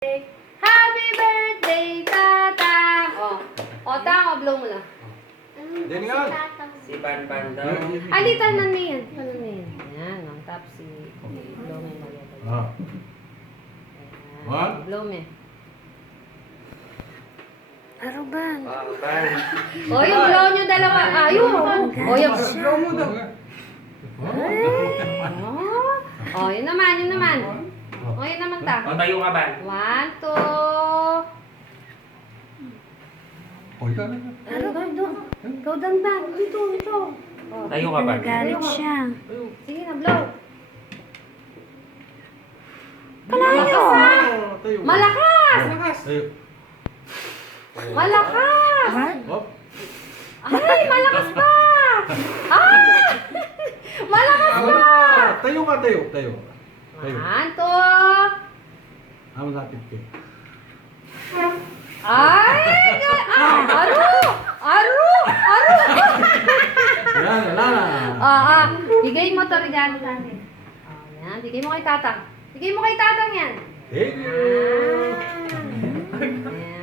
Happy birthday, Tatang! Tang, blow mo na. Yan nga. Si Banban daw. Ali, tanan mo yan. Tanan mo yan. Ayan, ang top si blow mo na. One. Blow mo. Aruban. Banban. Yung blow nyo dalawa. Yung. Yung. Blow mo daw. Yun naman, yun naman. Yun naman ta. Tayo ka, Ban. 1, 2. Ikaw na. Go down back. Ito. Tayo ka, Ban. Nagalit siya. Sige na, blow. Palayo! Malakas! Tayo. Malakas! Hop. Ay, malakas pa! Malakas pa! Tayo ka, tayo. Tayo. 1, 2. Ano lapit ka? Ay! Aru! Yan, wala na. Bigay mo to regalo natin. Yan, bigay mo kay Tatang. Bigay mo kay Tatang yan. Thank you. Yan.